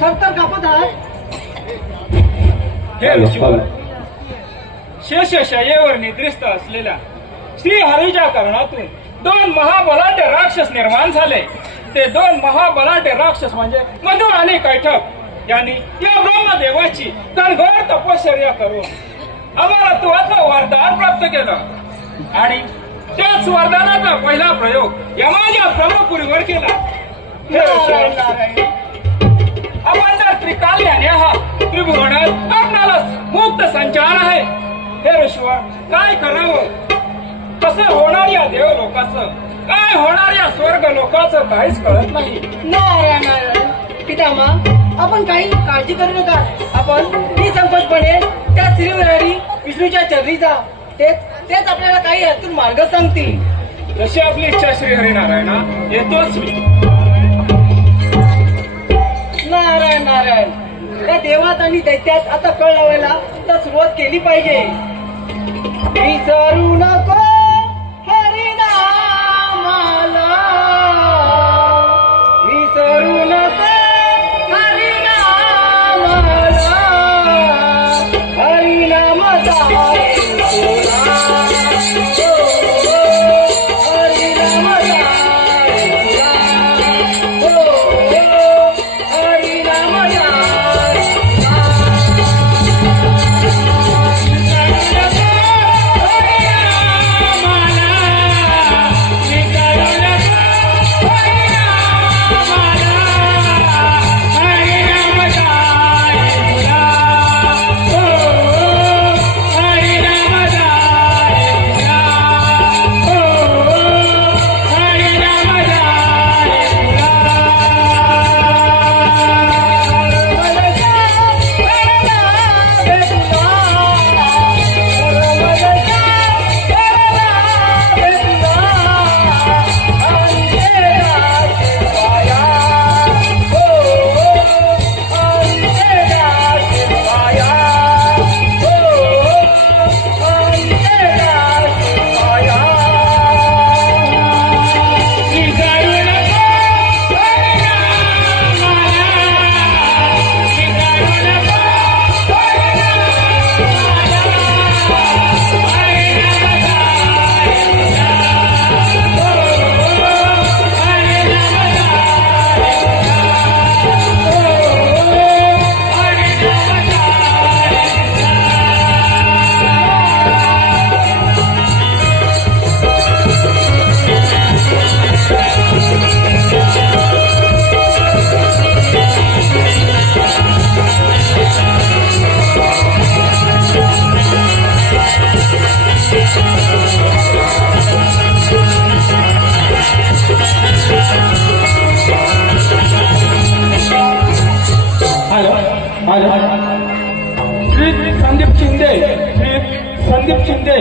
सरतर कापत आहात. हे ऋषीवर शेषशय्येवर निद्रिस्त असलेल्या श्री हरीच्या कर्णातून दोन महाबलाढ्य राक्षस निर्माण झाले. ते दोन महाबलाढ्य राक्षस म्हणजे मधु आणि कैठप यांनी या ब्रह्मदेवाची कणघोर तपश्चर्या करून आम्हाला तुझं वरदान प्राप्त केलं आणि त्याच वरदानाचा पहिला प्रयोग यमाच्या ब्रह्मपुरीवर केला. हे ऋषीवर आपण जर त्रिकाल्याने हा त्रिभुवनात आपणाला मुक्त संचार आहे. हे ऋषीवर काय करावं, कसं होणार या देव लोकाचं, काय होणार या स्वर्ग लोकाचं काहीच कळत नाही. नारायण नारायण पितामा, आपण काही काळजी करू नका. आपण निसंकोचपणे त्या श्रीहरी विष्णूच्या चरणी जा. तेच आपल्याला काही यातून मार्ग सांगतील. जशी आपली इच्छा श्री हरिनारायणा, येतोच मी. नारायण नारायण, त्या देवात आणि दैत्यात आता कळ लावायला तर सुरुवात केली पाहिजे. विसरू नको हरिनामाला, विसरू नको हरिनामाला, हरिनामाचा श्री संदीप शिंदे, श्री संदीप शिंदे